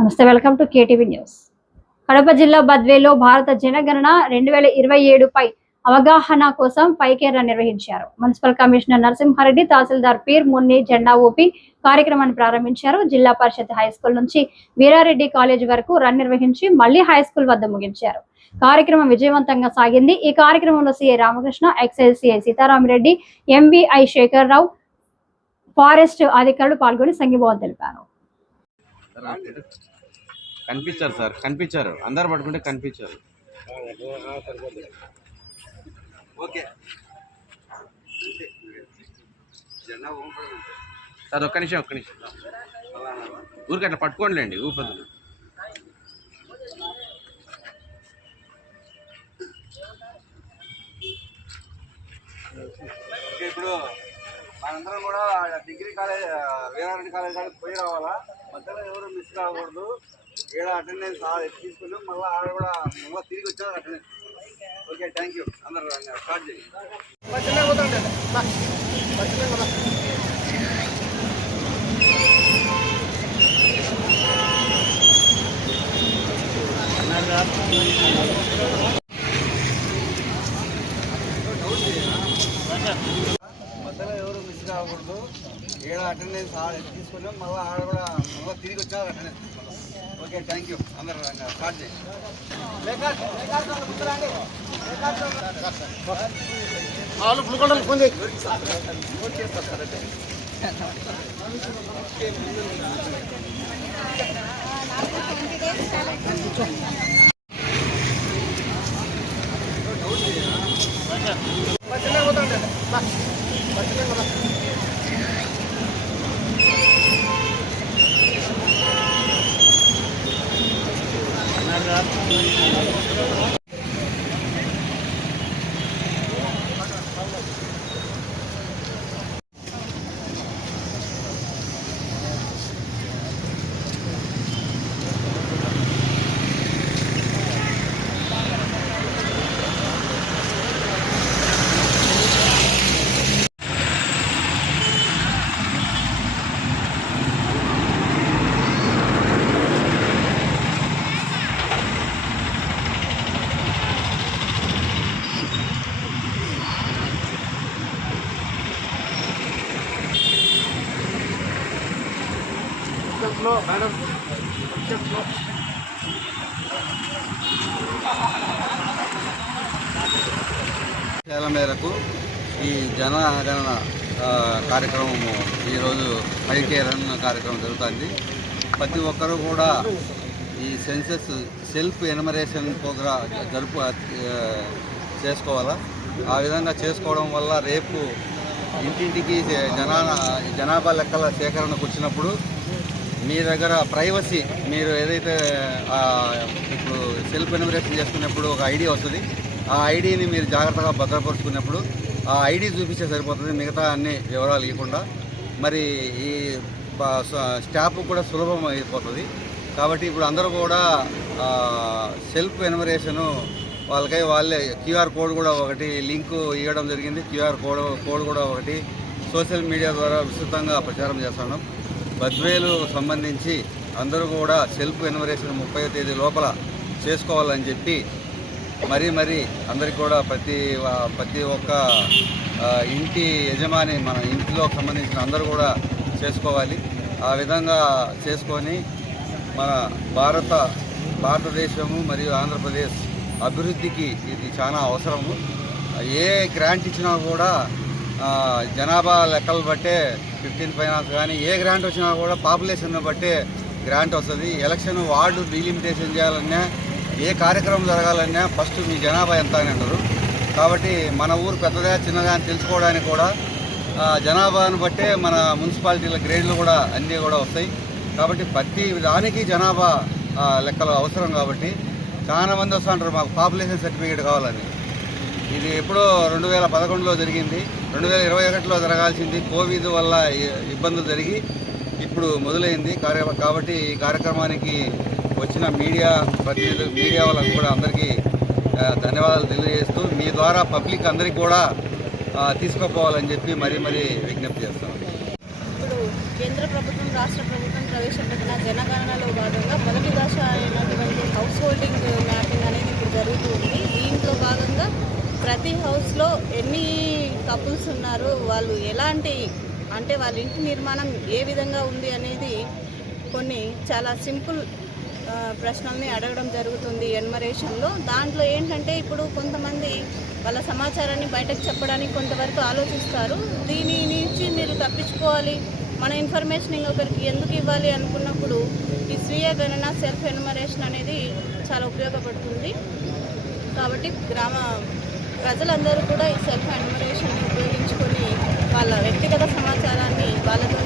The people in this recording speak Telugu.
నమస్తే, welcome to KTV news. Kadapa జిల్లా బద్వేలో భారత జనగణన 2027 పై అవగాహన కోసం పైకేర నిర్వహించారు. మున్సిపల్ కమిషనర్ నరసింహారెడ్డి, తహసీల్దార్ పీర్ మున్ని జెండా ఊపి కార్యక్రమాన్ని ప్రారంభించారు. జిల్లా పరిషత్ హైస్కూల్ నుంచి వీరారెడ్డి కాలేజ్ వరకు రన్ నిర్వహించి మళ్లీ హైస్కూల్ వద్ద ముగించారు. కార్యక్రమం విజయవంతంగా సాగింది. ఈ కార్యక్రమంలో CI Ramakrishna, excise CI Sitaramireddy, MBI Sekhar Rao, forest అధికారులు పాల్గొని సంఘీభావం తెలిపారు. కనిపించారు సార్, కనిపించారు, అందరు పట్టుకుంటే కనిపించారు. సార్ ఒక్క నిమిషం ఊరికి అట్లా పట్టుకోండిలేండి, ఊపదు. ఇప్పుడు మనందరం కూడా డిగ్రీ కాలేజ్ వీరారెడ్డి కాలేజ్ కాడికి పోయి రావాలా, మధ్యలో ఎవరు మిస్ కాకూడదు. ఏడ అటెండెన్స్ తీసుకున్నాం, మళ్ళీ ఆడ కూడా మళ్ళీ తిరిగి వచ్చారు అటెండెన్స్. Okay, thank you. అందరూ స్టార్ట్ చేయండి. మధ్యలో ఎవరు మిస్ కాకూడదు. ఏడ అటెండెన్స్ తీసుకున్నాం, మళ్ళీ ఆడ కూడా మళ్ళీ తిరిగి వచ్చారు అటెండెన్స్. Okay, thank you. అందరూ స్టార్ట్ చేయండి. మేడం మేరకు ఈ జనగణన కార్యక్రమము ఈరోజు పైకేరన్ కార్యక్రమం జరుగుతుంది. ప్రతి ఒక్కరూ కూడా ఈ సెన్సెస్ సెల్ఫ్ ఎన్యుమరేషన్ ప్రోగ్రామ్ చేసుకోవాలా. ఆ విధంగా చేసుకోవడం వల్ల రేపు ఇంటింటికి జనాభా లెక్కల సేకరణకు వచ్చినప్పుడు మీ దగ్గర ప్రైవసీ, మీరు ఏదైతే ఇప్పుడు సెల్ఫ్ ఎన్యుమరేషన్ చేసుకున్నప్పుడు ఒక ఐడి వస్తుంది, ఆ ఐడిని మీరు జాగ్రత్తగా భద్రపరుచుకున్నప్పుడు ఆ ఐడి చూపిస్తే సరిపోతుంది, మిగతా అన్ని వివరాలు ఇవ్వకుండా. మరి ఈ స్టాఫ్ కూడా సులభం అయిపోతుంది. కాబట్టి ఇప్పుడు అందరూ కూడా సెల్ఫ్ ఎన్యుమరేషను వాళ్ళే క్యూఆర్ కోడ్ కూడా ఒకటి లింకు ఇవ్వడం జరిగింది. క్యూఆర్ కోడ్ కూడా ఒకటి సోషల్ మీడియా ద్వారా విస్తృతంగా ప్రచారం చేస్తున్నాం. బద్వేలు సంబంధించి అందరూ కూడా సెల్ఫ్ ఎన్యుమరేషన్ 30వ తేదీ లోపల చేసుకోవాలని చెప్పి మరీ అందరికీ కూడా ప్రతి ఒక్క ఇంటి యజమాని మన ఇంటిలో సంబంధించిన అందరూ కూడా చేసుకోవాలి. ఆ విధంగా చేసుకొని మన భారతదేశము మరియు ఆంధ్రప్రదేశ్ అభివృద్ధికి ఇది చాలా అవసరము. ఏ గ్రాంట్ ఇచ్చినా కూడా జనాభా లెక్కలు బట్టే 15 ఫైనాన్స్ కానీ ఏ గ్రాంట్ వచ్చినా కూడా పాపులేషన్ బట్టే గ్రాంట్ వస్తుంది. ఎలక్షన్ వార్డు డీలిమిటేషన్ చేయాలన్నా, ఏ కార్యక్రమం జరగాలన్నా ఫస్ట్ మీ జనాభా ఎంత అని అంటారు. కాబట్టి మన ఊరు పెద్దదా చిన్నదా అని తెలుసుకోవడానికి కూడా జనాభాను బట్టే మన మున్సిపాలిటీల గ్రేడ్లు కూడా అన్నీ కూడా వస్తాయి. కాబట్టి ప్రతి దానికి జనాభా లెక్కలు అవసరం. కాబట్టి చాలా మంది వస్తుంటారు మాకు పాపులేషన్ సర్టిఫికేట్ కావాలని. ఇది ఎప్పుడో 2011లో జరిగింది, 2021లో జరగాల్సింది కోవిడ్ వల్ల ఇబ్బందులు జరిగి ఇప్పుడు మొదలైంది. కాబట్టి ఈ కార్యక్రమానికి వచ్చిన మీడియా ప్రతినిధులు, మీడియా వాళ్ళకు కూడా అందరికీ ధన్యవాదాలు తెలియజేస్తూ మీ ద్వారా పబ్లిక్ అందరికీ కూడా తీసుకుపోవాలని చెప్పి మరీ విజ్ఞప్తి చేస్తాం. ఇప్పుడు కేంద్ర ప్రభుత్వం, రాష్ట్ర ప్రభుత్వం ప్రవేశపెట్టిన జనగణనలో భాగంగా మొదటి దశ అయినటువంటి హౌస్ హోల్డింగ్ మ్యాపింగ్ అనేది ఇప్పుడు జరుగుతుంది. దీంట్లో భాగంగా ప్రతి హౌస్లో ఎన్ని కపుల్స్ ఉన్నారు, వాళ్ళు ఎలాంటి అంటే వాళ్ళ ఇంటి నిర్మాణం ఏ విధంగా ఉంది అనేది కొన్ని చాలా సింపుల్ ప్రశ్నల్ని అడగడం జరుగుతుంది ఎన్యుమరేషన్లో. దాంట్లో ఏంటంటే ఇప్పుడు కొంతమంది వాళ్ళ సమాచారాన్ని బయటకు చెప్పడానికి కొంతవరకు ఆలోచిస్తారు. దీని నుంచి మీరు తప్పించుకోవాలి, మన ఇన్ఫర్మేషన్ ఇంకొకరికి ఎందుకు ఇవ్వాలి అనుకున్నప్పుడు ఈ స్వీయ గణన సెల్ఫ్ ఎన్యుమరేషన్ అనేది చాలా ఉపయోగపడుతుంది. కాబట్టి గ్రామ ప్రజలందరూ కూడా ఈ సెల్ఫ్ ఎన్యుమరేషన్ని ఉపయోగించుకొని వాళ్ళ వ్యక్తిగత సమాచారాన్ని వాళ్ళతో